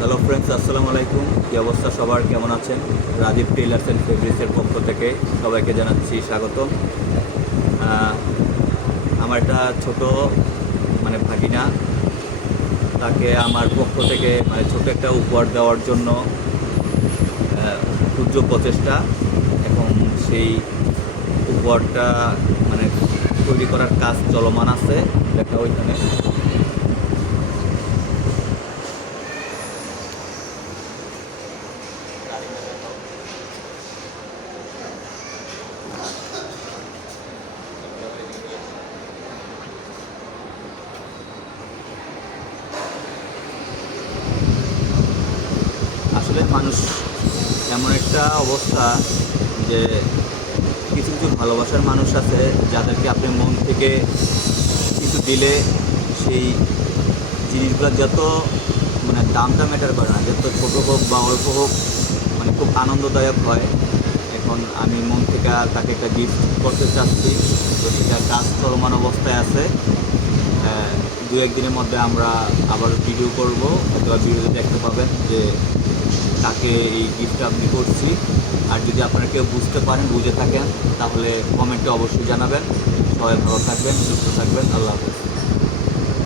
Hello friends, আসসালামু আলাইকুম। কী অবস্থা সবার, কেমন আছেন? রাজীব টেইলার্স অ্যান্ড ফেব্রিক্সের পক্ষ থেকে সবাইকে জানাচ্ছি স্বাগতম। আমার একটা ছোট ভাগিনা, তাকে আমার পক্ষ থেকে ছোট একটা উপহার দেওয়ার জন্য ক্ষুদ্র প্রচেষ্টা। এখন সেই উপহারটা তৈরি করার কাজ চলমান আছে, দেখা ওইখানে। আসলে মানুষ এমন একটা অবস্থা যে কিছু কিছু ভালোবাসার মানুষ আছে যাদেরকে আপনি মন থেকে কিছু দিলে সেই জিনিসগুলো যত দামটা ম্যাটার করে না, যত ছোটো হোক বা অল্প হোক, খুব আনন্দদায়ক হয়। এখন আমি মন থেকে তাকে একটা গিফট করতে চাচ্ছি, তো সেটা কাজ চলমান অবস্থায় আছে। দু একদিনের মধ্যে আমরা আবার ভিডিও করব, অথবা ভিডিওতে দেখতে পাবেন যে তাকে এই গিফটটা আপনি করছি। আর যদি আপনারা কেউ বুঝতে পারেন, বুঝে থাকেন, তাহলে কমেন্টে অবশ্যই জানাবেন। সবাই ভালো থাকবেন, সুস্থ থাকবেন। আল্লাহ হাফেজ।